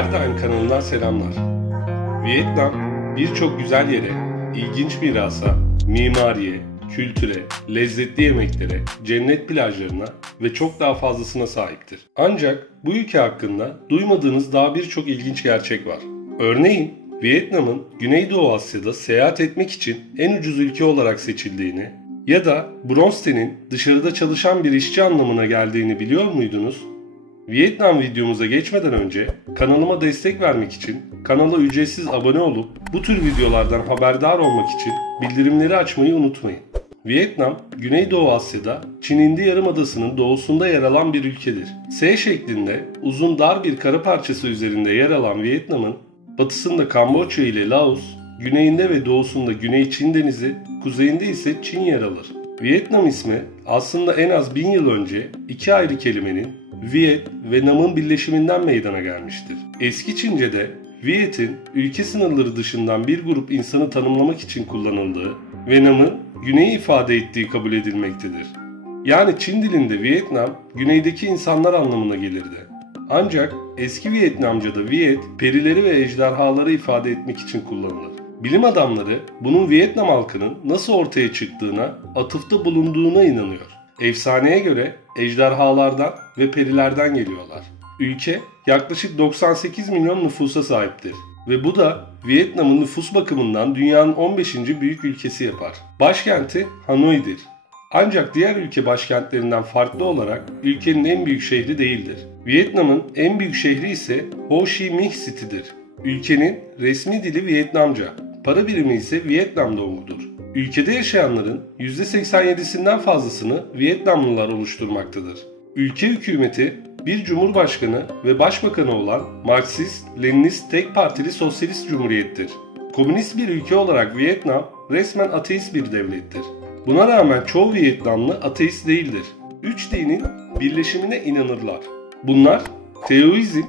Erdain kanalından selamlar. Vietnam birçok güzel yere, ilginç mirasa, mimariye, kültüre, lezzetli yemeklere, cennet plajlarına ve çok daha fazlasına sahiptir. Ancak bu ülke hakkında duymadığınız daha birçok ilginç gerçek var. Örneğin Vietnam'ın Güneydoğu Asya'da seyahat etmek için en ucuz ülke olarak seçildiğini ya da bronz tenin dışarıda çalışan bir işçi anlamına geldiğini biliyor muydunuz? Vietnam videomuza geçmeden önce kanalıma destek vermek için kanala ücretsiz abone olup bu tür videolardan haberdar olmak için bildirimleri açmayı unutmayın. Vietnam, Güneydoğu Asya'da Çin Hindi Yarımadası'nın doğusunda yer alan bir ülkedir. S şeklinde uzun dar bir kara parçası üzerinde yer alan Vietnam'ın batısında Kamboçya ile Laos, güneyinde ve doğusunda Güney Çin Denizi, kuzeyinde ise Çin yer alır. Vietnam ismi aslında en az 1000 yıl önce iki ayrı kelimenin Viet ve Nam'ın birleşiminden meydana gelmiştir. Eski Çince'de Viet'in ülke sınırları dışından bir grup insanı tanımlamak için kullanıldığı ve Nam'ın güneyi ifade ettiği kabul edilmektedir. Yani Çin dilinde Vietnam, güneydeki insanlar anlamına gelirdi. Ancak eski Vietnamca'da Viet, perileri ve ejderhaları ifade etmek için kullanılır. Bilim adamları bunun Vietnam halkının nasıl ortaya çıktığına, atıfta bulunduğuna inanıyor. Efsaneye göre ejderhalardan ve perilerden geliyorlar. Ülke yaklaşık 98 milyon nüfusa sahiptir ve bu da Vietnam'ın nüfus bakımından dünyanın 15. büyük ülkesi yapar. Başkenti Hanoi'dir. Ancak diğer ülke başkentlerinden farklı olarak ülkenin en büyük şehri değildir. Vietnam'ın en büyük şehri ise Ho Chi Minh City'dir. Ülkenin resmi dili Vietnamca, para birimi ise Vietnam dongudur. Ülkede yaşayanların %87'sinden fazlasını Vietnamlılar oluşturmaktadır. Ülke hükümeti bir cumhurbaşkanı ve başbakanı olan Marksist-Leninist tek partili sosyalist cumhuriyettir. Komünist bir ülke olarak Vietnam resmen ateist bir devlettir. Buna rağmen çoğu Vietnamlı ateist değildir. Üç dinin birleşimine inanırlar. Bunlar Taoizm,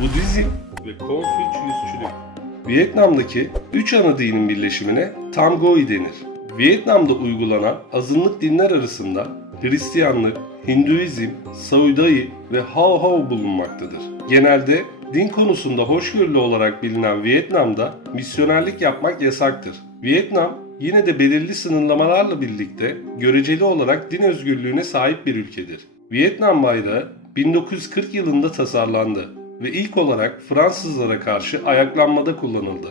Budizm ve Konfüçyüsçülük. Vietnam'daki 3 ana dinin birleşimine Tam Goi denir. Vietnam'da uygulanan azınlık dinler arasında Hristiyanlık, Hinduizm, Saudai ve Hao Hao bulunmaktadır. Genelde din konusunda hoşgörülü olarak bilinen Vietnam'da misyonerlik yapmak yasaktır. Vietnam yine de belirli sınırlamalarla birlikte göreceli olarak din özgürlüğüne sahip bir ülkedir. Vietnam bayrağı 1940 yılında tasarlandı ve ilk olarak Fransızlara karşı ayaklanmada kullanıldı.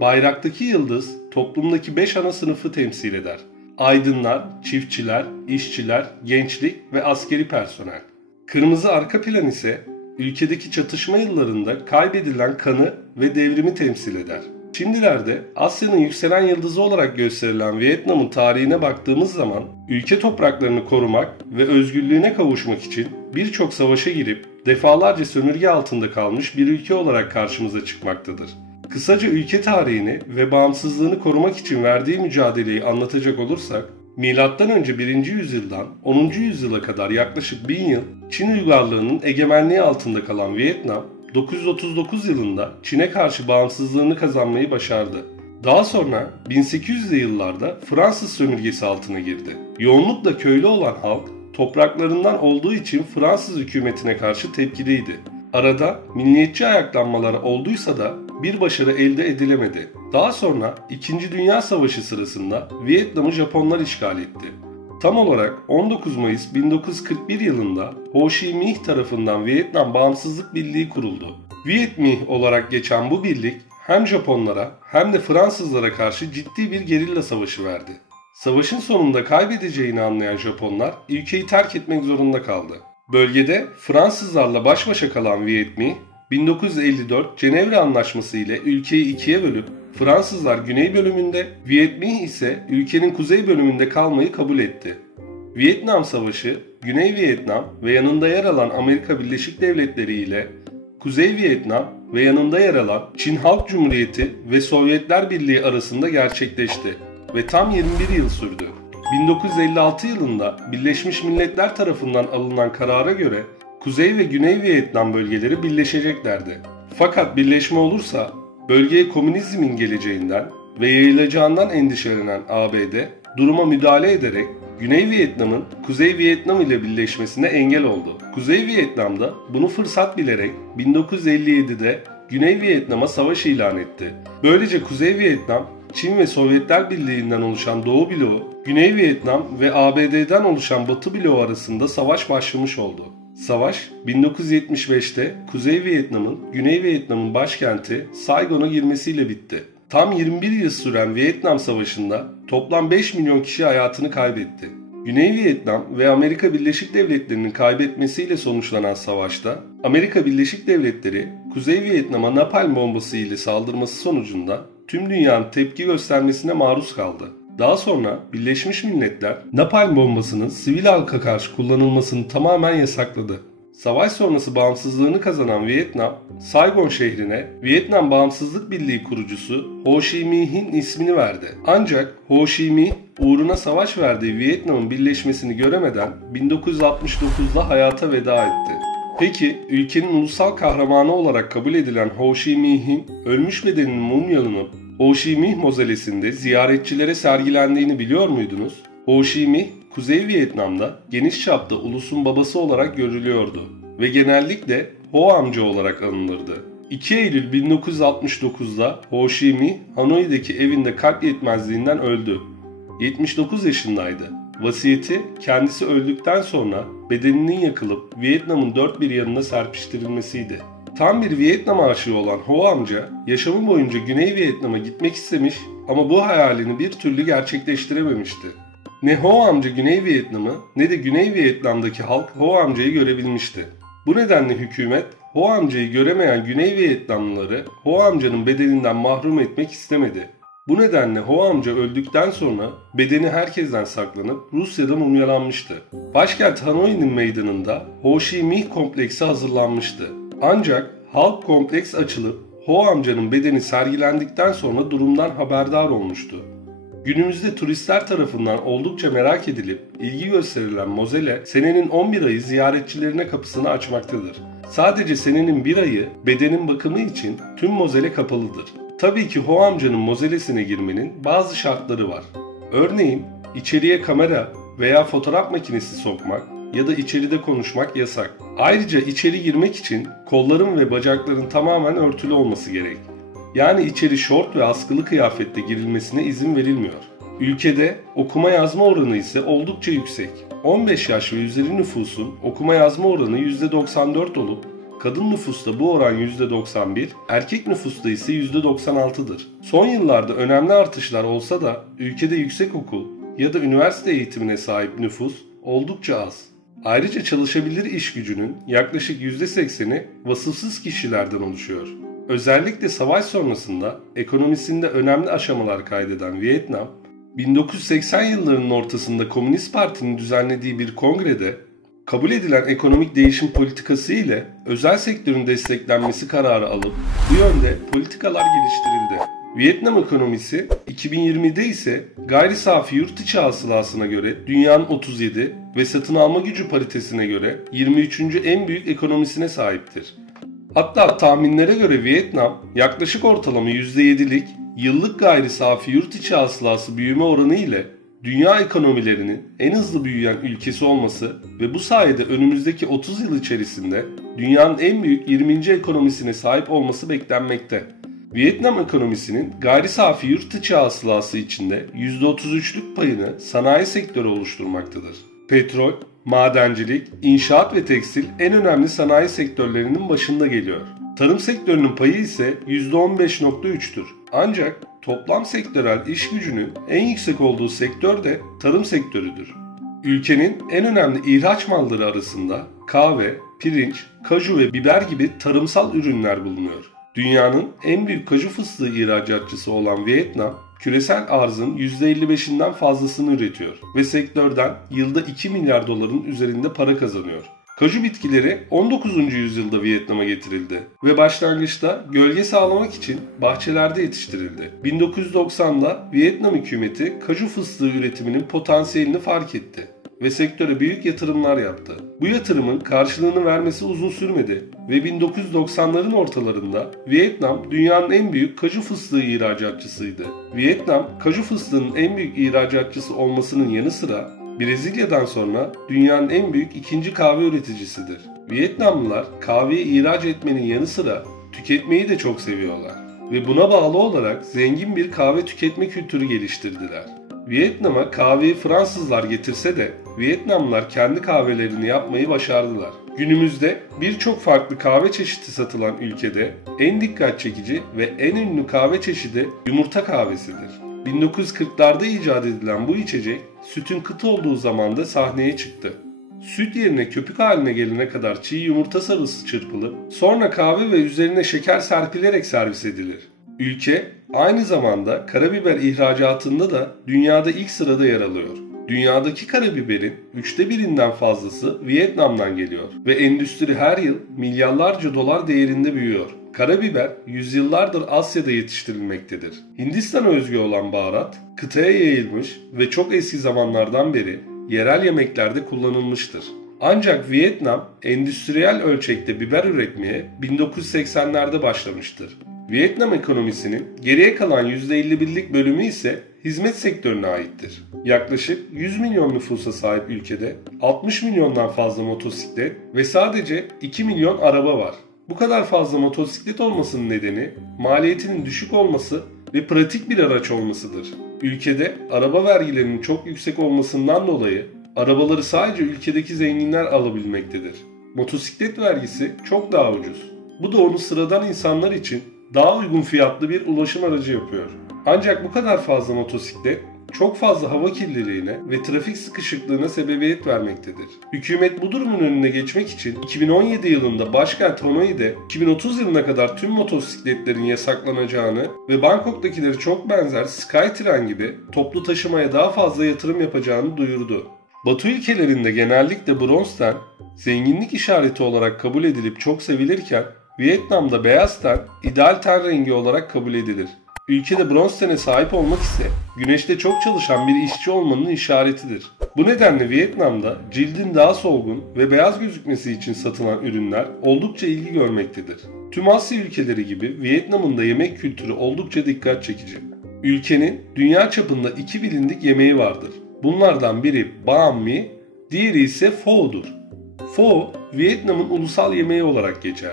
Bayraktaki yıldız toplumdaki 5 ana sınıfı temsil eder. Aydınlar, çiftçiler, işçiler, gençlik ve askeri personel. Kırmızı arka plan ise ülkedeki çatışma yıllarında kaybedilen kanı ve devrimi temsil eder. Şimdilerde Asya'nın yükselen yıldızı olarak gösterilen Vietnam'ın tarihine baktığımız zaman ülke topraklarını korumak ve özgürlüğüne kavuşmak için birçok savaşa girip defalarca sömürge altında kalmış bir ülke olarak karşımıza çıkmaktadır. Kısaca ülke tarihini ve bağımsızlığını korumak için verdiği mücadeleyi anlatacak olursak, M.Ö. 1. yüzyıldan 10. yüzyıla kadar yaklaşık 1000 yıl Çin uygarlığının egemenliği altında kalan Vietnam, 939 yılında Çin'e karşı bağımsızlığını kazanmayı başardı. Daha sonra 1800'lü yıllarda Fransız sömürgesi altına girdi. Yoğunlukla köylü olan halk, topraklarından olduğu için Fransız hükümetine karşı tepkiliydi. Arada milliyetçi ayaklanmalar olduysa da bir başarı elde edilemedi. Daha sonra 2. Dünya Savaşı sırasında Vietnam'ı Japonlar işgal etti. Tam olarak 19 Mayıs 1941 yılında Ho Chi Minh tarafından Vietnam Bağımsızlık Birliği kuruldu. Viet Minh olarak geçen bu birlik hem Japonlara hem de Fransızlara karşı ciddi bir gerilla savaşı verdi. Savaşın sonunda kaybedeceğini anlayan Japonlar ülkeyi terk etmek zorunda kaldı. Bölgede Fransızlarla baş başa kalan Viet Minh, 1954 Cenevre Anlaşması ile ülkeyi ikiye bölüp Fransızlar güney bölümünde, Viet Minh ise ülkenin kuzey bölümünde kalmayı kabul etti. Vietnam Savaşı, Güney Vietnam ve yanında yer alan Amerika Birleşik Devletleri ile Kuzey Vietnam ve yanında yer alan Çin Halk Cumhuriyeti ve Sovyetler Birliği arasında gerçekleşti ve tam 21 yıl sürdü. 1956 yılında Birleşmiş Milletler tarafından alınan karara göre Kuzey ve Güney Vietnam bölgeleri birleşeceklerdi. Fakat birleşme olursa bölgeye komünizmin geleceğinden ve yayılacağından endişelenen ABD, duruma müdahale ederek Güney Vietnam'ın Kuzey Vietnam ile birleşmesine engel oldu. Kuzey Vietnam'da bunu fırsat bilerek 1957'de Güney Vietnam'a savaş ilan etti. Böylece Kuzey Vietnam, Çin ve Sovyetler Birliği'nden oluşan Doğu bloğu, Güney Vietnam ve ABD'den oluşan Batı bloğu arasında savaş başlamış oldu. Savaş 1975'te Kuzey Vietnam'ın Güney Vietnam'ın başkenti Saigon'a girmesiyle bitti. Tam 21 yıl süren Vietnam Savaşı'nda toplam 5 milyon kişi hayatını kaybetti. Güney Vietnam ve Amerika Birleşik Devletleri'nin kaybetmesiyle sonuçlanan savaşta Amerika Birleşik Devletleri Kuzey Vietnam'a napalm bombası ile saldırması sonucunda tüm dünyanın tepki göstermesine maruz kaldı. Daha sonra Birleşmiş Milletler napalm bombasının sivil halka karşı kullanılmasını tamamen yasakladı. Savaş sonrası bağımsızlığını kazanan Vietnam, Saigon şehrine Vietnam Bağımsızlık Birliği kurucusu Ho Chi Minh'in ismini verdi. Ancak Ho Chi Minh uğruna savaş verdiği Vietnam'ın birleşmesini göremeden 1969'da hayata veda etti. Peki ülkenin ulusal kahramanı olarak kabul edilen Ho Chi Minh'in ölmüş bedeninin mumyalanıp Ho Chi Minh Mozolesi'nde ziyaretçilere sergilendiğini biliyor muydunuz? Ho Chi Minh, Kuzey Vietnam'da geniş çapta ulusun babası olarak görülüyordu ve genellikle Ho amca olarak anılırdı. 2 Eylül 1969'da Ho Chi Minh, Hanoi'deki evinde kalp yetmezliğinden öldü. 79 yaşındaydı. Vasiyeti kendisi öldükten sonra bedeninin yakılıp Vietnam'ın dört bir yanına serpiştirilmesiydi. Tam bir Vietnam aşığı olan Ho amca yaşamı boyunca Güney Vietnam'a gitmek istemiş ama bu hayalini bir türlü gerçekleştirememişti. Ne Ho amca Güney Vietnam'ı ne de Güney Vietnam'daki halk Ho amcayı görebilmişti. Bu nedenle hükümet Ho amcayı göremeyen Güney Vietnamlıları Ho amcanın bedeninden mahrum etmek istemedi. Bu nedenle Ho amca öldükten sonra bedeni herkesten saklanıp Rusya'da mumyalanmıştı. Başkent Hanoi'nin meydanında Ho Chi Minh kompleksi hazırlanmıştı. Ancak halk kompleks açılıp Ho amcanın bedeni sergilendikten sonra durumdan haberdar olmuştu. Günümüzde turistler tarafından oldukça merak edilip ilgi gösterilen mozele senenin 11 ayı ziyaretçilerine kapısını açmaktadır. Sadece senenin bir ayı bedenin bakımı için tüm mozele kapalıdır. Tabii ki Ho amcanın mozelesine girmenin bazı şartları var. Örneğin içeriye kamera veya fotoğraf makinesi sokmak ya da içeride konuşmak yasak. Ayrıca içeri girmek için kolların ve bacakların tamamen örtülü olması gerek. Yani içeri şort ve askılı kıyafetle girilmesine izin verilmiyor. Ülkede okuma yazma oranı ise oldukça yüksek. 15 yaş ve üzeri nüfusun okuma yazma oranı %94 olup kadın nüfusta bu oran %91, erkek nüfusta ise %96'dır. Son yıllarda önemli artışlar olsa da ülkede yüksekokul ya da üniversite eğitimine sahip nüfus oldukça az. Ayrıca çalışabilir iş gücünün yaklaşık %80'i vasıfsız kişilerden oluşuyor. Özellikle savaş sonrasında ekonomisinde önemli aşamalar kaydeden Vietnam, 1980 yıllarının ortasında Komünist Parti'nin düzenlediği bir kongrede kabul edilen ekonomik değişim politikası ile özel sektörün desteklenmesi kararı alıp bu yönde politikalar geliştirildi. Vietnam ekonomisi 2020'de ise gayri safi yurt içi hasılasına göre dünyanın 37 ve satın alma gücü paritesine göre 23. en büyük ekonomisine sahiptir. Hatta tahminlere göre Vietnam yaklaşık ortalama %7'lik yıllık gayri safi yurt içi hasılası büyüme oranı ile dünya ekonomilerinin en hızlı büyüyen ülkesi olması ve bu sayede önümüzdeki 30 yıl içerisinde dünyanın en büyük 20. ekonomisine sahip olması beklenmekte. Vietnam ekonomisinin gayri safi yurt içi hasılası içinde %33'lük payını sanayi sektörü oluşturmaktadır. Petrol, madencilik, inşaat ve tekstil en önemli sanayi sektörlerinin başında geliyor. Tarım sektörünün payı ise %15.3'tür. Ancak toplam sektörel iş gücünün en yüksek olduğu sektör de tarım sektörüdür. Ülkenin en önemli ihraç malları arasında kahve, pirinç, kaju ve biber gibi tarımsal ürünler bulunuyor. Dünyanın en büyük kaju fıstığı ihracatçısı olan Vietnam, küresel arzın %55'inden fazlasını üretiyor ve sektörden yılda 2 milyar doların üzerinde para kazanıyor. Kaju bitkileri 19. yüzyılda Vietnam'a getirildi ve başlangıçta gölge sağlamak için bahçelerde yetiştirildi. 1990'da Vietnam hükümeti kaju fıstığı üretiminin potansiyelini fark etti ve sektöre büyük yatırımlar yaptı. Bu yatırımın karşılığını vermesi uzun sürmedi ve 1990'ların ortalarında Vietnam dünyanın en büyük kaju fıstığı ihracatçısıydı. Vietnam, kaju fıstığının en büyük ihracatçısı olmasının yanı sıra Brezilya'dan sonra dünyanın en büyük ikinci kahve üreticisidir. Vietnamlılar kahveyi ihraç etmenin yanı sıra tüketmeyi de çok seviyorlar ve buna bağlı olarak zengin bir kahve tüketme kültürü geliştirdiler. Vietnam'a kahveyi Fransızlar getirse de Vietnamlılar kendi kahvelerini yapmayı başardılar. Günümüzde birçok farklı kahve çeşidi satılan ülkede en dikkat çekici ve en ünlü kahve çeşidi yumurta kahvesidir. 1940'larda icat edilen bu içecek sütün kıt olduğu zamanda sahneye çıktı. Süt yerine köpük haline gelene kadar çiğ yumurta sarısı çırpılıp sonra kahve ve üzerine şeker serpilerek servis edilir. Ülke aynı zamanda karabiber ihracatında da dünyada ilk sırada yer alıyor. Dünyadaki karabiberin 1/3'ünden fazlası Vietnam'dan geliyor ve endüstri her yıl milyarlarca dolar değerinde büyüyor. Karabiber yüzyıllardır Asya'da yetiştirilmektedir. Hindistan'a özgü olan baharat kıtaya yayılmış ve çok eski zamanlardan beri yerel yemeklerde kullanılmıştır. Ancak Vietnam endüstriyel ölçekte biber üretmeye 1980'lerde başlamıştır. Vietnam ekonomisinin geriye kalan %51'lik bölümü ise hizmet sektörüne aittir. Yaklaşık 100 milyon nüfusa sahip ülkede 60 milyondan fazla motosiklet ve sadece 2 milyon araba var. Bu kadar fazla motosiklet olmasının nedeni maliyetinin düşük olması ve pratik bir araç olmasıdır. Ülkede araba vergilerinin çok yüksek olmasından dolayı arabaları sadece ülkedeki zenginler alabilmektedir. Motosiklet vergisi çok daha ucuz. Bu da onu sıradan insanlar için daha uygun fiyatlı bir ulaşım aracı yapıyor. Ancak bu kadar fazla motosiklet çok fazla hava kirliliğine ve trafik sıkışıklığına sebebiyet vermektedir. Hükümet bu durumun önüne geçmek için 2017 yılında başkent Hanoi'de 2030 yılına kadar tüm motosikletlerin yasaklanacağını ve Bangkok'takileri çok benzer Skytrain gibi toplu taşımaya daha fazla yatırım yapacağını duyurdu. Batı ülkelerinde genellikle bronz ten zenginlik işareti olarak kabul edilip çok sevilirken Vietnam'da beyaz ten ideal ten rengi olarak kabul edilir. Ülkede bronz tene sahip olmak ise güneşte çok çalışan bir işçi olmanın işaretidir. Bu nedenle Vietnam'da cildin daha solgun ve beyaz gözükmesi için satılan ürünler oldukça ilgi görmektedir. Tüm Asya ülkeleri gibi Vietnam'ın da yemek kültürü oldukça dikkat çekici. Ülkenin dünya çapında 2 bilindik yemeği vardır. Bunlardan biri banh mi, diğeri ise pho'dur. Pho, Vietnam'ın ulusal yemeği olarak geçer.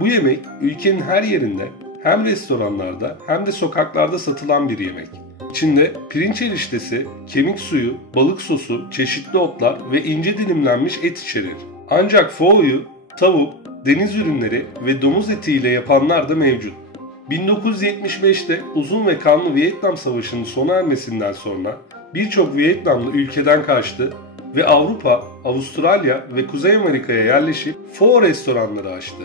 Bu yemek ülkenin her yerinde hem restoranlarda hem de sokaklarda satılan bir yemek. İçinde pirinç eriştesi, kemik suyu, balık sosu, çeşitli otlar ve ince dilimlenmiş et içerir. Ancak pho'yu tavuk, deniz ürünleri ve domuz etiyle yapanlar da mevcut. 1975'te uzun ve kanlı Vietnam Savaşı'nın sona ermesinden sonra birçok Vietnamlı ülkeden kaçtı ve Avrupa, Avustralya ve Kuzey Amerika'ya yerleşip pho restoranları açtı.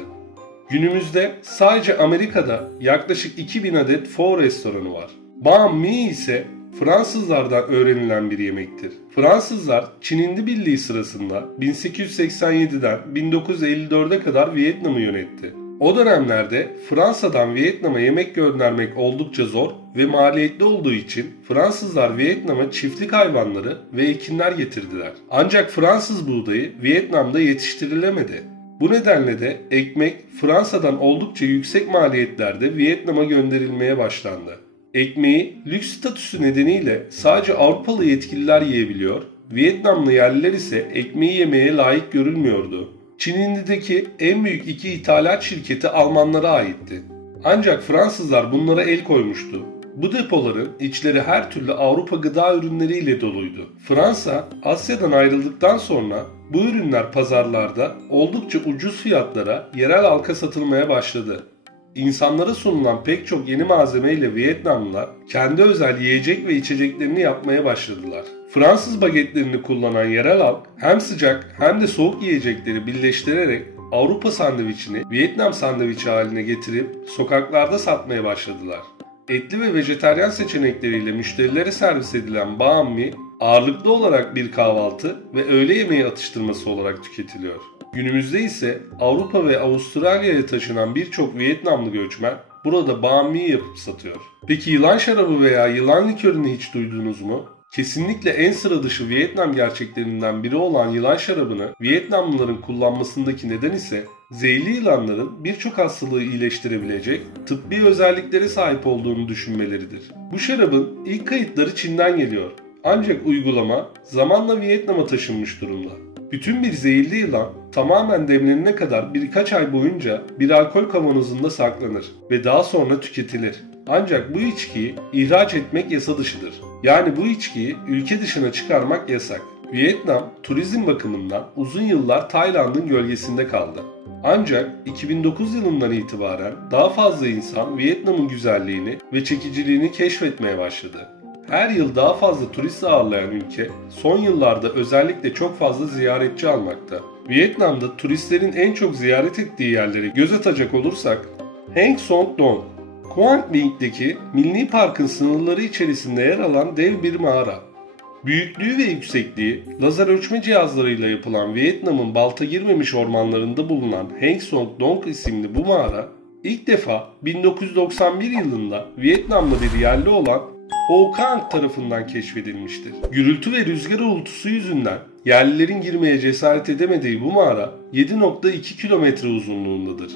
Günümüzde sadece Amerika'da yaklaşık 2000 adet pho restoranı var. Banh mi ise Fransızlardan öğrenilen bir yemektir. Fransızlar Çin Hindi Birliği sırasında 1887'den 1954'e kadar Vietnam'ı yönetti. O dönemlerde Fransa'dan Vietnam'a yemek göndermek oldukça zor ve maliyetli olduğu için Fransızlar Vietnam'a çiftlik hayvanları ve ekinler getirdiler. Ancak Fransız buğdayı Vietnam'da yetiştirilemedi. Bu nedenle de ekmek Fransa'dan oldukça yüksek maliyetlerde Vietnam'a gönderilmeye başlandı. Ekmeği lüks statüsü nedeniyle sadece Avrupalı yetkililer yiyebiliyor, Vietnamlı yerliler ise ekmeği yemeye layık görülmüyordu. Çin Hindi'deki en büyük iki ithalat şirketi Almanlara aitti. Ancak Fransızlar bunlara el koymuştu. Bu depoların içleri her türlü Avrupa gıda ürünleriyle doluydu. Fransa, Asya'dan ayrıldıktan sonra bu ürünler pazarlarda oldukça ucuz fiyatlara yerel halka satılmaya başladı. İnsanlara sunulan pek çok yeni malzemeyle Vietnamlılar kendi özel yiyecek ve içeceklerini yapmaya başladılar. Fransız bagetlerini kullanan yerel halk hem sıcak hem de soğuk yiyecekleri birleştirerek Avrupa sandviçini Vietnam sandviçi haline getirip sokaklarda satmaya başladılar. Etli ve vejetaryen seçenekleriyle müşterilere servis edilen banh mi ağırlıklı olarak bir kahvaltı ve öğle yemeği atıştırması olarak tüketiliyor. Günümüzde ise Avrupa ve Avustralya'ya taşınan birçok Vietnamlı göçmen burada banh mi yapıp satıyor. Peki yılan şarabı veya yılan likörünü hiç duydunuz mu? Kesinlikle en sıra dışı Vietnam gerçeklerinden biri olan yılan şarabını Vietnamlıların kullanmasındaki neden ise zehirli yılanların birçok hastalığı iyileştirebilecek tıbbi özelliklere sahip olduğunu düşünmeleridir. Bu şarabın ilk kayıtları Çin'den geliyor. Ancak uygulama zamanla Vietnam'a taşınmış durumda. Bütün bir zehirli yılan tamamen demlenene kadar birkaç ay boyunca bir alkol kavanozunda saklanır ve daha sonra tüketilir. Ancak bu içkiyi ihraç etmek yasa dışıdır. Yani bu içkiyi ülke dışına çıkarmak yasak. Vietnam, turizm bakımından uzun yıllar Tayland'ın gölgesinde kaldı. Ancak 2009 yılından itibaren daha fazla insan Vietnam'ın güzelliğini ve çekiciliğini keşfetmeye başladı. Her yıl daha fazla turist ağırlayan ülke, son yıllarda özellikle çok fazla ziyaretçi almakta. Vietnam'da turistlerin en çok ziyaret ettiği yerlere göz atacak olursak, Hang Son Doong, Quang Bing'deki Milli Park'ın sınırları içerisinde yer alan dev bir mağara. Büyüklüğü ve yüksekliği lazer ölçme cihazlarıyla yapılan Vietnam'ın balta girmemiş ormanlarında bulunan Hang Son Doong isimli bu mağara, ilk defa 1991 yılında Vietnamlı bir yerli olan Ho Kang tarafından keşfedilmiştir. Gürültü ve rüzgar uğultusu yüzünden yerlilerin girmeye cesaret edemediği bu mağara 7,2 kilometre uzunluğundadır.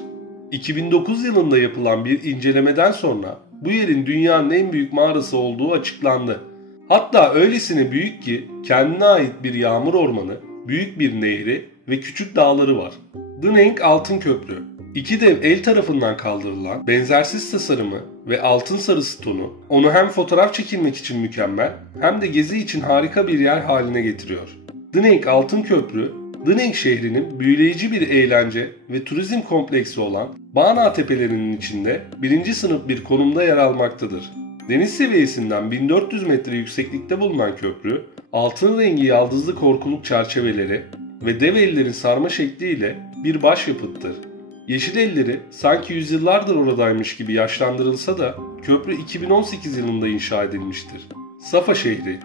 2009 yılında yapılan bir incelemeden sonra bu yerin dünyanın en büyük mağarası olduğu açıklandı. Hatta öylesine büyük ki kendine ait bir yağmur ormanı, büyük bir nehri ve küçük dağları var. The Neng Altın Köprü. İki dev el tarafından kaldırılan benzersiz tasarımı ve altın sarısı tonu onu hem fotoğraf çekilmek için mükemmel hem de gezi için harika bir yer haline getiriyor. The Neng Altın Köprü, The Neng şehrinin büyüleyici bir eğlence ve turizm kompleksi olan Ba Na tepelerinin içinde birinci sınıf bir konumda yer almaktadır. Deniz seviyesinden 1400 metre yükseklikte bulunan köprü, altın rengi yaldızlı korkuluk çerçeveleri ve dev ellerin sarma şekliyle bir başyapıttır. Yeşil elleri sanki yüzyıllardır oradaymış gibi yaşlandırılsa da köprü 2018 yılında inşa edilmiştir. Safa şehri.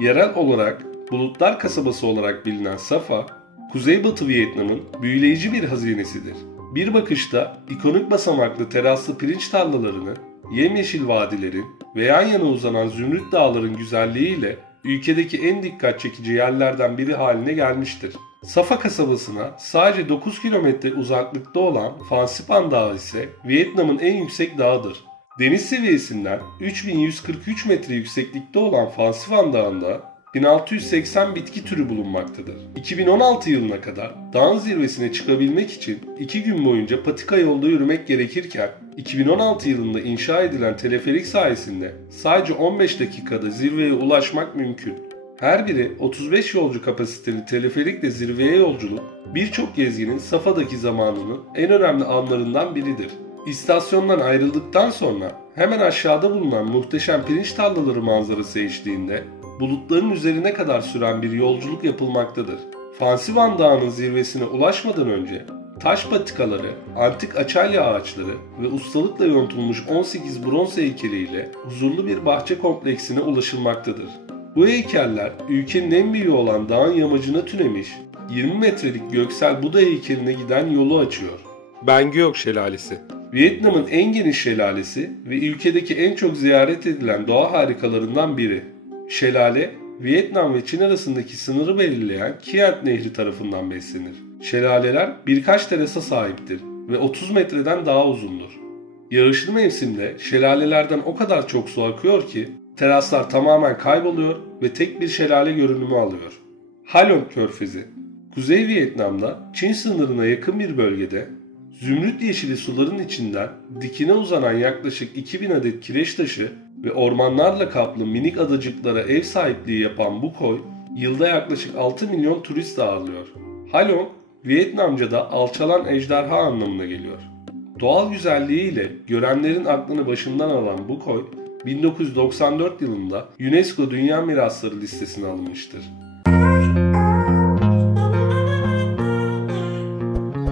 Yerel olarak Bulutlar Kasabası olarak bilinen Safa, Kuzeybatı Vietnam'ın büyüleyici bir hazinesidir. Bir bakışta ikonik basamaklı teraslı pirinç tarlalarını, yemyeşil vadilerin ve yan yana uzanan zümrüt dağların güzelliğiyle ülkedeki en dikkat çekici yerlerden biri haline gelmiştir. Safa kasabasına sadece 9 kilometre uzaklıkta olan Phan Xipang Dağı ise Vietnam'ın en yüksek dağıdır. Deniz seviyesinden 3143 metre yükseklikte olan Phan Xipang Dağı'nda 1680 bitki türü bulunmaktadır. 2016 yılına kadar dağın zirvesine çıkabilmek için 2 gün boyunca patika yolda yürümek gerekirken 2016 yılında inşa edilen teleferik sayesinde sadece 15 dakikada zirveye ulaşmak mümkün. Her biri 35 yolcu kapasiteli teleferikle zirveye yolculuk, birçok gezginin Safa'daki zamanının en önemli anlarından biridir. İstasyondan ayrıldıktan sonra hemen aşağıda bulunan muhteşem pirinç tarlaları manzarası eşliğinde bulutların üzerine kadar süren bir yolculuk yapılmaktadır. Phan Xipang Dağı'nın zirvesine ulaşmadan önce taş patikaları, antik açalya ağaçları ve ustalıkla yontulmuş 18 bronz heykeliyle huzurlu bir bahçe kompleksine ulaşılmaktadır. Bu heykeller ülkenin en büyüğü olan dağın yamacına tünemiş 20 metrelik göksel Buda heykeline giden yolu açıyor. Ben Gyeok Şelalesi. Vietnam'ın en geniş şelalesi ve ülkedeki en çok ziyaret edilen doğa harikalarından biri. Şelale, Vietnam ve Çin arasındaki sınırı belirleyen Kiet Nehri tarafından beslenir. Şelaleler birkaç terasa sahiptir ve 30 metreden daha uzundur. Yağışlı mevsimde şelalelerden o kadar çok su akıyor ki teraslar tamamen kayboluyor ve tek bir şelale görünümü alıyor. Halong Körfezi. Kuzey Vietnam'da Çin sınırına yakın bir bölgede zümrüt yeşili suların içinden dikine uzanan yaklaşık 2000 adet kireç taşı ve ormanlarla kaplı minik adacıklara ev sahipliği yapan bu koy, yılda yaklaşık 6 milyon turist ağırlıyor. Halong, Vietnamca'da alçalan ejderha anlamına geliyor. Doğal güzelliğiyle görenlerin aklını başından alan bu koy, 1994 yılında UNESCO Dünya Mirasları listesine alınmıştır.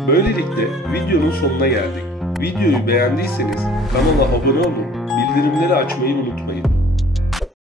Böylelikle videonun sonuna geldik. Videoyu beğendiyseniz kanala abone olun, bildirimleri açmayı unutmayın.